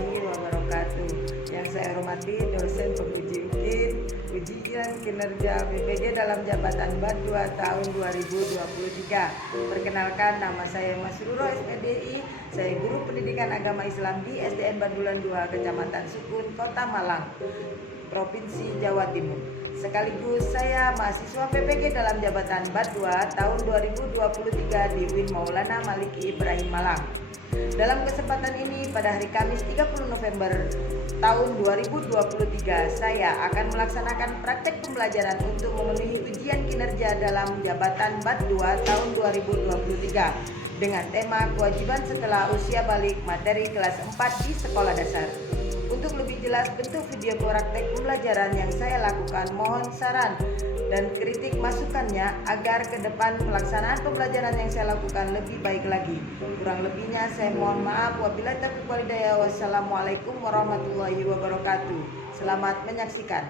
warahmatullahi wabarakatuh. Yang saya hormati dosen penguji ujian kinerja PPG dalam jabatan BAD 2 tahun 2023. Perkenalkan, nama saya Masruro SPDI. Saya guru pendidikan agama Islam di SDN Bandulan 2, Kecamatan Sukun, Kota Malang, Provinsi Jawa Timur. Sekaligus saya mahasiswa PPG dalam jabatan BAD 2 tahun 2023 di UIN Maulana Maliki Ibrahim Malang. Dalam kesempatan ini, pada hari Kamis 30 November tahun 2023, saya akan melaksanakan praktek pembelajaran untuk memenuhi ujian kinerja dalam jabatan BAD 2 tahun 2023 dengan tema kewajiban setelah usia balik materi kelas 4 di sekolah dasar. Untuk lebih jelas bentuk video praktek pembelajaran yang saya lakukan, mohon saran dan kritik masukannya agar ke depan pelaksanaan pembelajaran yang saya lakukan lebih baik lagi. Kurang lebihnya saya mohon maaf. Wabillahi taufiq wal hidayah. Wassalamualaikum warahmatullahi wabarakatuh. Selamat menyaksikan.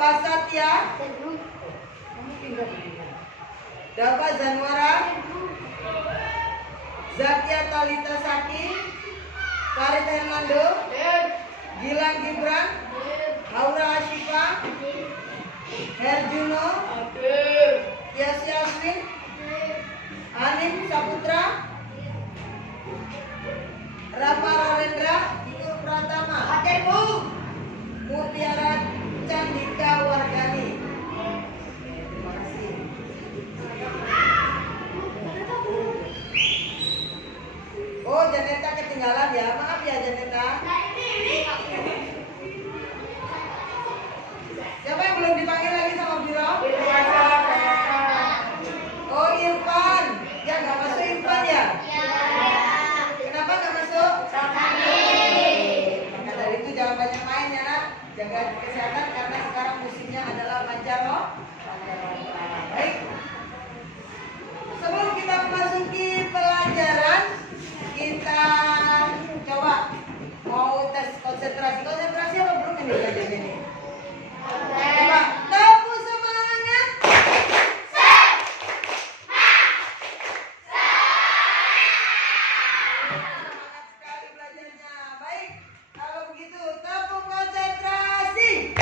Bapak Satya, Bapak Zanwara, Zakia Talita Saki, Farid Hernando, Gilang Gibran, Aura Ashifa, Herjuno, Yas Yasmin, Anim Saputra, Rafa Rarendra, Ibu Pratama, Mutiara Candika Wardani. Terima kasih. Oh, Janeta ketinggalan ya. Maaf ya Janeta. Siapa yang belum dipanggil lagi sama Biro? Oh, Irfan. Ya nggak masuk Irfan ya? Kenapa nggak masuk? Maka dari itu jangan banyak main ya nak. Jaga kesehatan karena sekarang musimnya adalah pancaroba. Baik. Sebelum kita memasuki pelajaran, kita coba mau tes konsentrasi. Konsentrasi apa belum ini belajarnya ini? Coba tepuk semangat. Semangat sekali belajarnya. Baik, kalau begitu tepuk konsentrasi.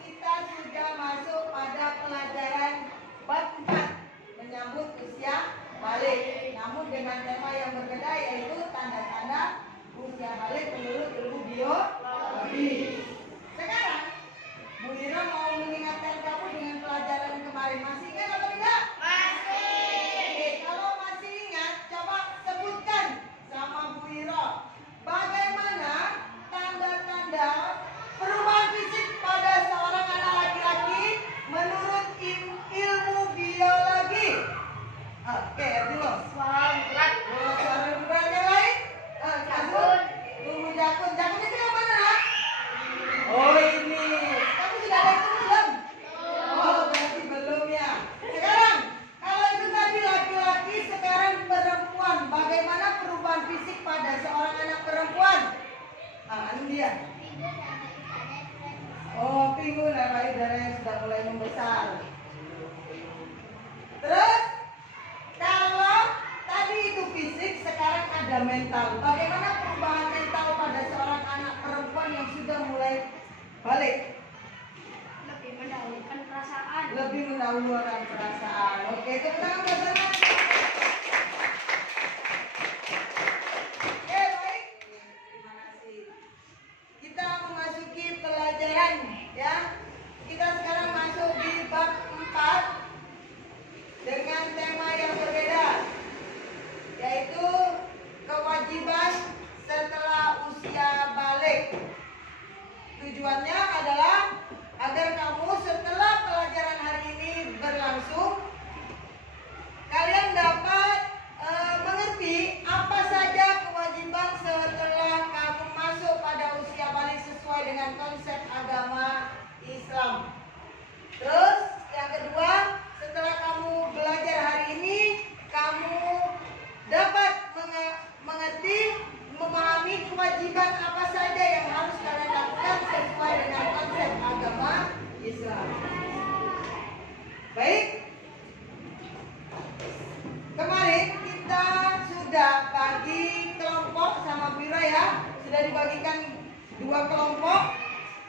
Kita sudah masuk pada pelajaran bab 4 menyambut usia balik. Namun dengan tema yang berbeda yaitu tanda-tanda usia balik menurut ilmu biologi. Sekarang Bu Ira mau mengingatkan kamu dengan pelajaran kemarin. Masih ingat atau tidak? Oke, kalau masih ingat, coba sebutkan sama Bu Ira bagaimana tanda-tanda perubahan fisik pada seorang anak laki-laki menurut ilmu biologi. Oke, dulu. Suara berat yang lain? Jakun. Tunggu jakun. Jakun itu yang mana? Oh ini. Kamu sudah ada itu belum? Oh berarti belum ya. Sekarang, kalau itu tadi laki-laki, sekarang perempuan. Bagaimana perubahan fisik pada seorang anak perempuan? Ini dia. Oh pingu, darah-darahnya sudah mulai membesar. Terus? Kalau tadi itu fisik, sekarang ada mental. Bagaimana perubahan mental pada seorang anak perempuan yang sudah mulai balik? Lebih mendahulukan perasaan. Lebih mendahulukan perasaan. Oke, tepuk tangan bersama. Oke, baik. Terima kasih. Kita memasuki pelajaran ya. Kita sekarang masuk di bab 4 dengan tema yang berbeda, yaitu kewajiban setelah usia balik. Tujuannya adalah agar kamu setelah pelajaran hari ini berlangsung, kalian dapat mengerti apa saja kewajiban setelah kamu masuk pada usia balik sesuai dengan konsep agama Islam. Terus yang kedua, setelah kamu belajar hari ini, kamu dapat mengerti, memahami kewajiban apa saja yang harus kalian lakukan sesuai dengan konsep agama Islam. Baik, kemarin kita sudah bagi kelompok sama Bira ya, sudah dibagikan 2 kelompok.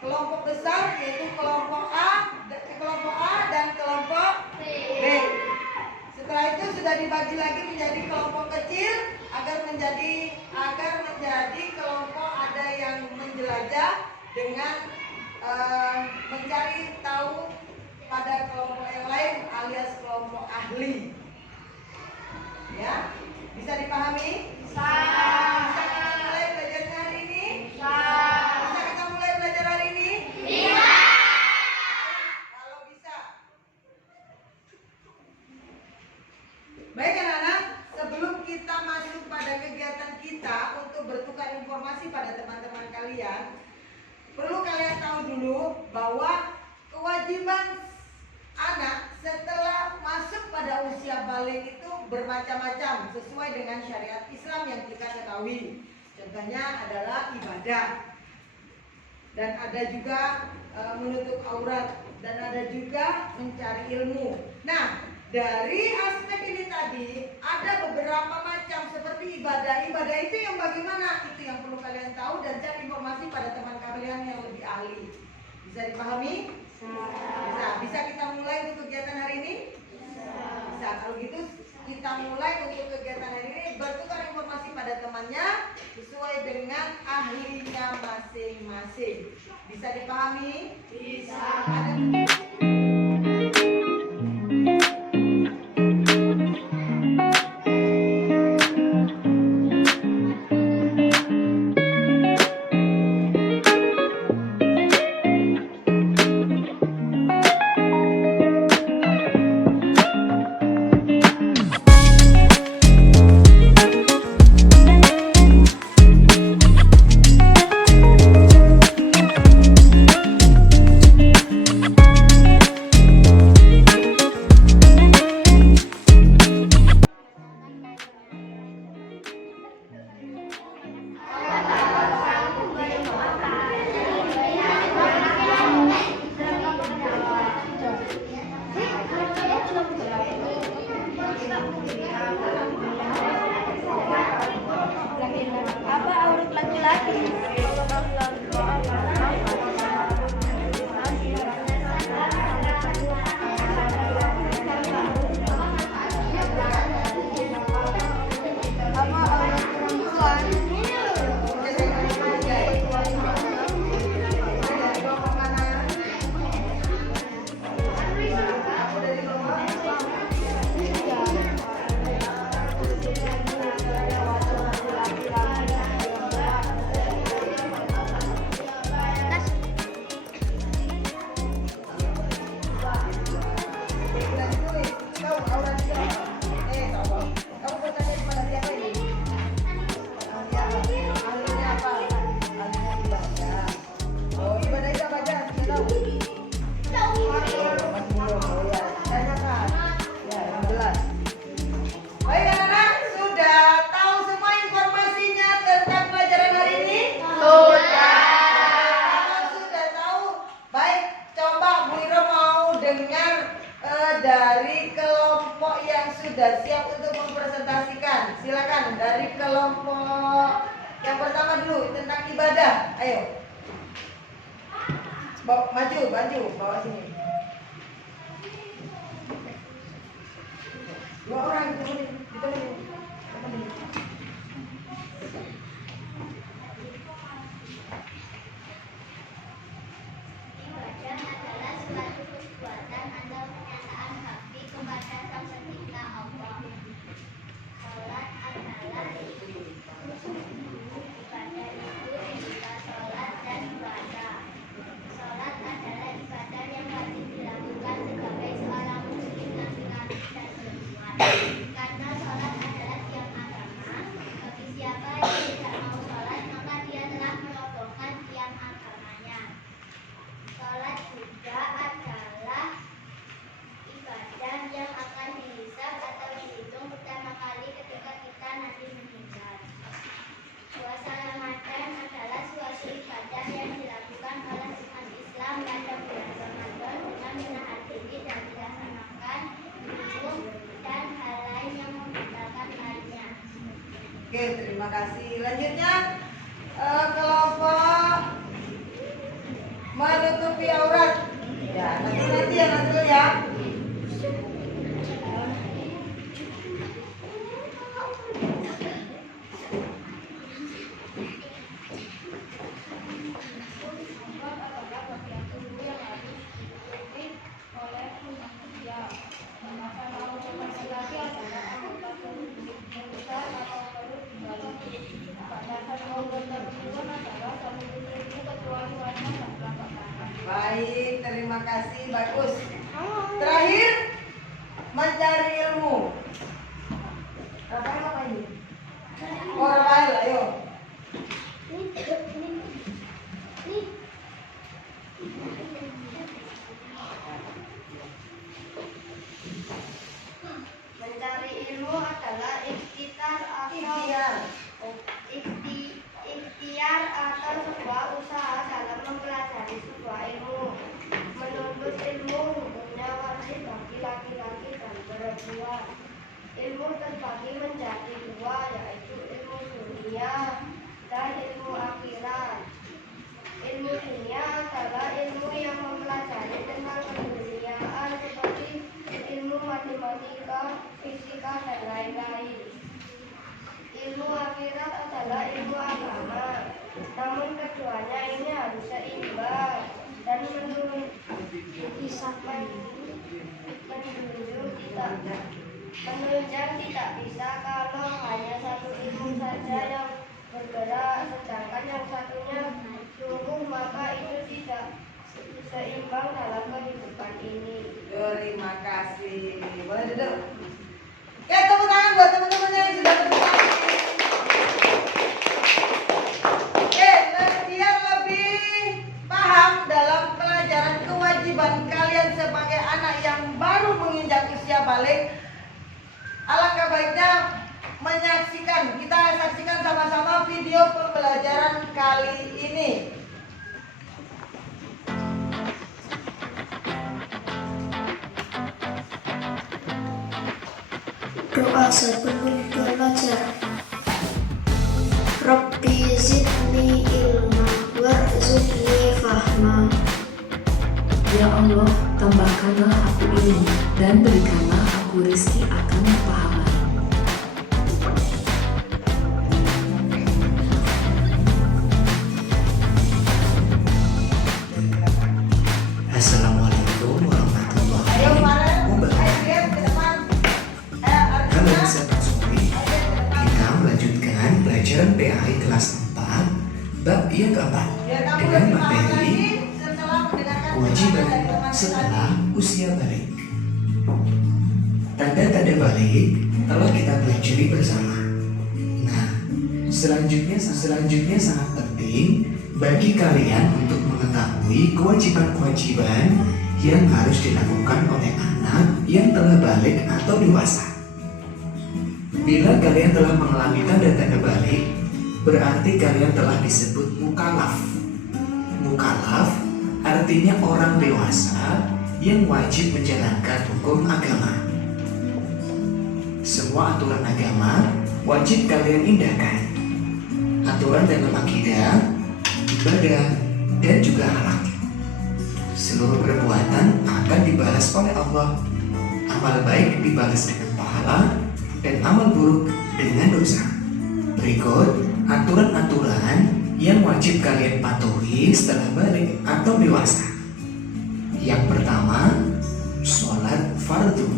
Kelompok besar yaitu kelompok A dan kelompok B. Setelah itu sudah dibagi lagi menjadi kelompok kecil agar menjadi kelompok ada yang menjelajah dengan mencari tahu pada kelompok yang lain alias kelompok ahli. Ya, bisa dipahami? Bisa. Bisa kita mulai belajarnya hari ini? Bisa. Bisa kita mulai belajar hari ini? Bisa. Kalau bisa. Baik anak-anak, sebelum kita masuk pada kegiatan kita untuk bertukar informasi pada teman-teman kalian, perlu kalian tahu dulu bahwa kewajiban anak setelah masuk pada usia balik itu bermacam-macam sesuai dengan syariat Islam yang kita ketahui. Contohnya adalah ibadah, dan ada juga menutup aurat, dan ada juga mencari ilmu. Nah, dari aspek ini tadi ada beberapa macam seperti ibadah. Ibadah itu yang bagaimana? Itu yang perlu kalian tahu dan cari informasi pada teman kalian yang lebih ahli. Bisa dipahami? Bisa. Bisa kita mulai untuk kegiatan hari ini? Bisa. Kalau gitu kita mulai untuk kegiatan hari ini, bertukar informasi pada temannya sesuai dengan ahlinya masing-masing. Bisa dipahami? Bisa. Apa aurat laki-laki? Apa aurat perempuan? Dari kelompok yang sudah siap untuk mempresentasikan, silakan dari kelompok yang pertama dulu tentang ibadah. Ayo, maju, bawa sini. 2 orang ditemenin. Oke, terima kasih. Lanjutnya kelompok menutupi aurat. Ya, nanti ya, nanti ya. Baik, terima kasih, bagus. Terakhir, mencari ilmu. Rafael apa ini? Oh, Rafael, ayo. pengetahuan. Ilmu terbagi menjadi dua, yaitu ilmu dunia dan ilmu akhirat. Ilmu dunia adalah ilmu yang mempelajari tentang keduniaan seperti ilmu matematika, fisika, dan lain-lain. Ilmu akhirat adalah ilmu agama, namun keduanya ini harus seimbang dan menunjang tidak bisa kalau hanya satu ilmu saja yang bergerak sedangkan yang satunya tumbuh, maka itu tidak seimbang dalam kehidupan ini. Terima kasih. Boleh duduk. Oke, tepuk tangan buat teman-teman yang sudah berdebat. Oke, biar lebih paham dalam pelajaran kewajiban kalian sebagai anak yang baru menginjak usia balik, alangkah baiknya kita saksikan sama-sama video pembelajaran kali ini. Doa sebelum belajar. Rabbi zidni ilma warzuqni fahma. Ya Allah, tambahkanlah aku ilmu dan berikanlah aku rezeki akan kepahaman. Assalamualaikum warahmatullahi wabarakatuh. Halo sahabat Suri, kita melanjutkan pelajaran PAI kelas 4 bab yang keempat dengan materi kewajiban setelah usia balik. Tanda-tanda balik telah kita pelajari bersama. Nah, selanjutnya sangat penting bagi kalian untuk mengetahui kewajiban-kewajiban yang harus dilakukan oleh anak yang telah balik atau dewasa. Bila kalian telah mengalami tanda-tanda balik, berarti kalian telah disebut mukallaf. Mukallaf artinya orang dewasa yang wajib menjalankan hukum agama. Semua aturan agama wajib kalian indahkan. Aturan dalam akidah, ibadah, dan juga akhlak. Seluruh perbuatan akan dibalas oleh Allah. Amal baik dibalas dengan pahala dan amal buruk dengan dosa. Berikut aturan-aturan yang wajib kalian patuhi setelah balik atau dewasa. Yang pertama, sholat fardu.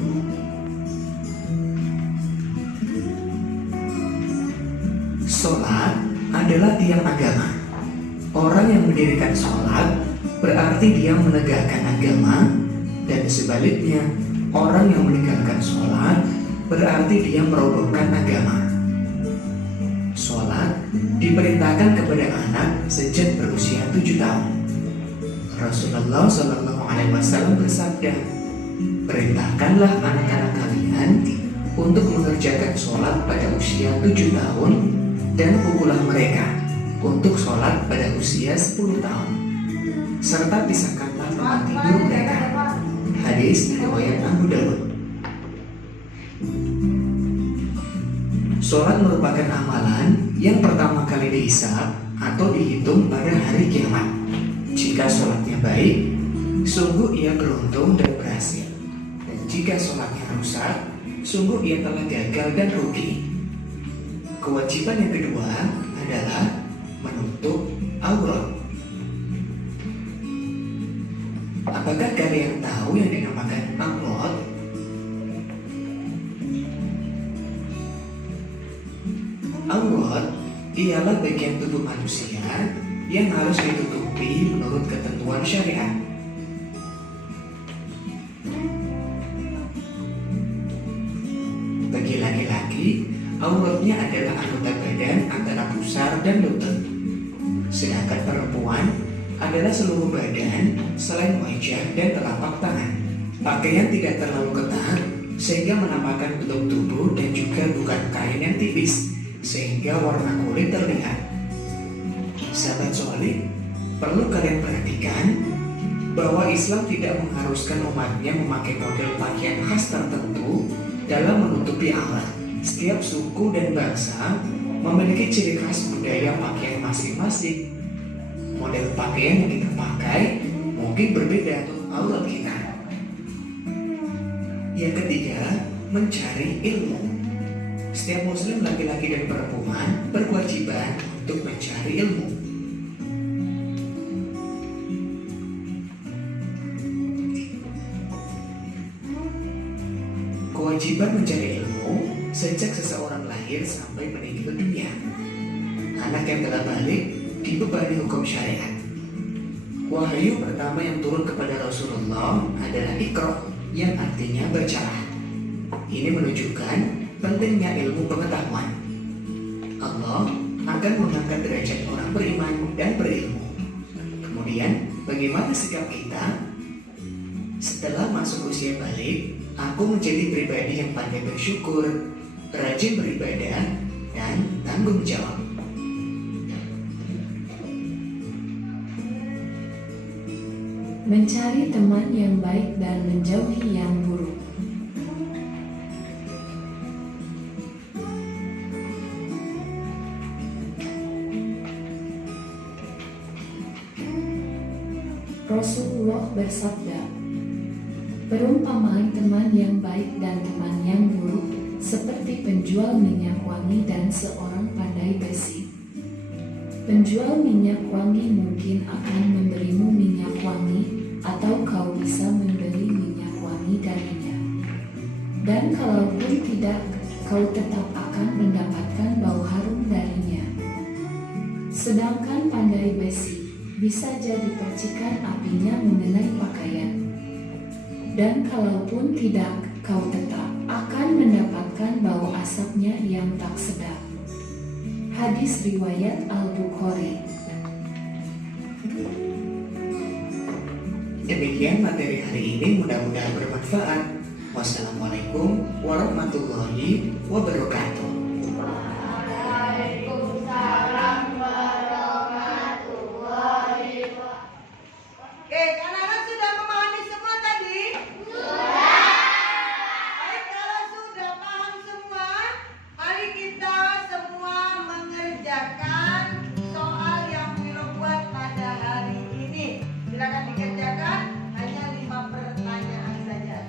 Sholat adalah tiang agama. Orang yang mendirikan sholat berarti dia menegakkan agama, dan sebaliknya orang yang meninggalkan sholat berarti dia merobohkan agama. Sholat diperintahkan kepada anak sejak berusia 7 tahun. Rasulullah SAW bersabda, perintahkanlah anak-anak kalian untuk mengerjakan sholat pada usia 7 tahun dan pukullah mereka untuk sholat pada usia 10 tahun, serta pisahkanlah tempat tidur mereka. Hadis riwayat Abu Dawud. Sholat merupakan amalan yang pertama kali dihisab atau dihitung pada hari kiamat. Jika sholatnya baik, sungguh ia beruntung dan berhasil. Dan jika sholatnya rusak, sungguh ia telah gagal dan rugi. Kewajiban yang kedua adalah menutup aurat. Apakah kalian tahu yang dinamakan aurat? Aurat ialah bagian tubuh manusia yang harus ditutupi menurut ketentuan syariat. Bagi laki-laki, auratnya adalah anggota badan antara pusar dan lutut. Sedangkan perempuan adalah seluruh badan selain wajah dan telapak tangan. Pakaian tidak terlalu ketat sehingga menampakkan bentuk tubuh dan juga bukan kain yang tipis sehingga warna kulit terlihat. Sahabat soleh, perlu kalian perhatikan bahwa Islam tidak mengharuskan umatnya memakai model pakaian khas tertentu dalam menutupi aurat. Setiap suku dan bangsa memiliki ciri khas budaya pakaian masing-masing. Model pakaian yang kita pakai mungkin berbeda untuk aurat kita. Yang ketiga, mencari ilmu. Setiap muslim laki-laki dan perempuan berkewajiban untuk mencari ilmu. Kewajiban mencari ilmu sejak seseorang lahir sampai meninggal dunia. Anak yang telah balik dibebani hukum syariat. Wahyu pertama yang turun kepada Rasulullah adalah Iqra, yang artinya bacalah. Ini menunjukkan pentingnya ilmu pengetahuan. Allah akan mengangkat derajat orang beriman dan berilmu. Kemudian, bagaimana sikap kita? Setelah masuk usia balik, aku menjadi pribadi yang pandai bersyukur, rajin beribadah, dan tanggung jawab. Mencari teman yang baik dan menjauhi yang buruk. Rasulullah bersabda, perumpamaan teman yang baik dan teman yang buruk seperti penjual minyak wangi dan seorang pandai besi. Penjual minyak wangi mungkin akan memberimu minyak wangi, atau kau bisa membeli minyak wangi darinya. Dan kalaupun tidak, kau tetap akan mendapatkan bau harum darinya. Sedangkan pandai besi bisa jadi percikan apinya mengenai pakaian. Dan kalaupun tidak, kau tetap akan mendapatkan bau asapnya yang tak sedap. Hadis riwayat Al-Bukhari. Demikian materi hari ini, mudah-mudahan bermanfaat. Wassalamualaikum warahmatullahi wabarakatuh. Oke, anak-anak sudah memahami semua tadi? Sudah. Baik, kalau sudah paham semua, mari kita semua mengerjakan soal yang Viro buat pada hari ini. Silakan dikerjakan, hanya 5 pertanyaan saja.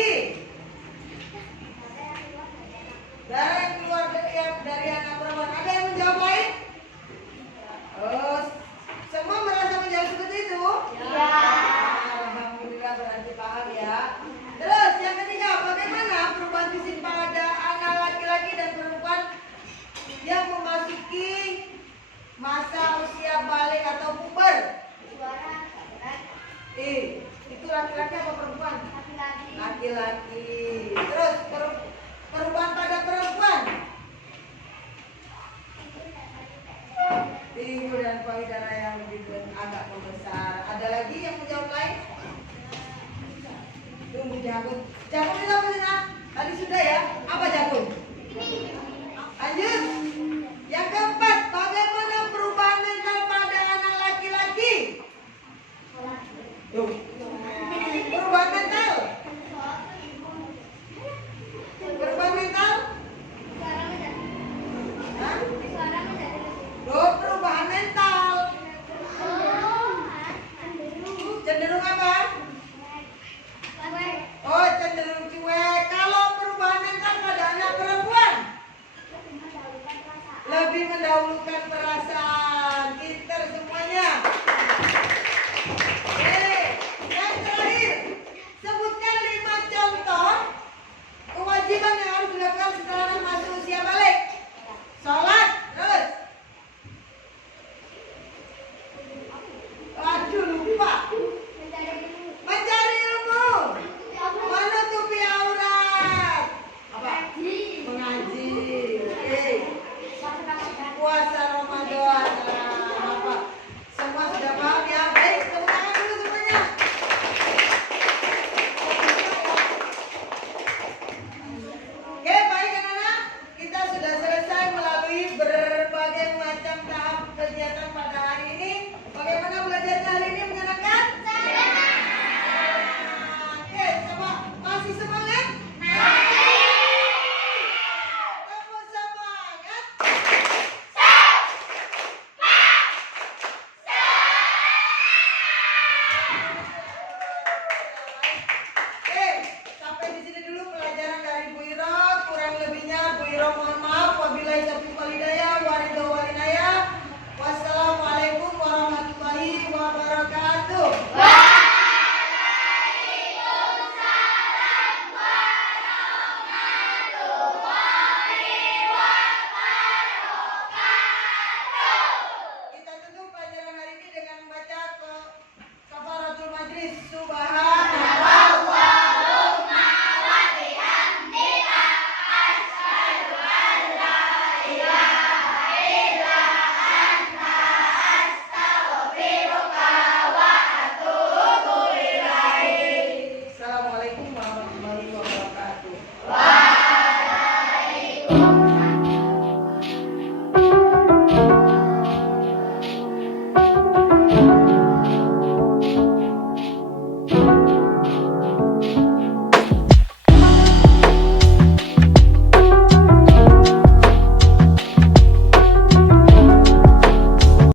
lagi. Darah yang keluar dari anak perempuan. Ada yang menjawab lain? Oh, semua merasa menjawab seperti itu? Iya. Alhamdulillah berarti paham ya. Terus yang ketiga, bagaimana perubahan fisik pada anak laki-laki dan perempuan yang memasuki masa usia balik atau puber? Suara berat. Itu laki-laki apa perempuan? Laki-laki. Laki-laki. Terus perubahan pada perempuan? Timbul dan payudara yang lebih agak membesar. Ada lagi yang menjawab lain? Tunggu jagung. Jagung itu apa sih, Nak? Tadi sudah ya? Apa jagung? Lanjut.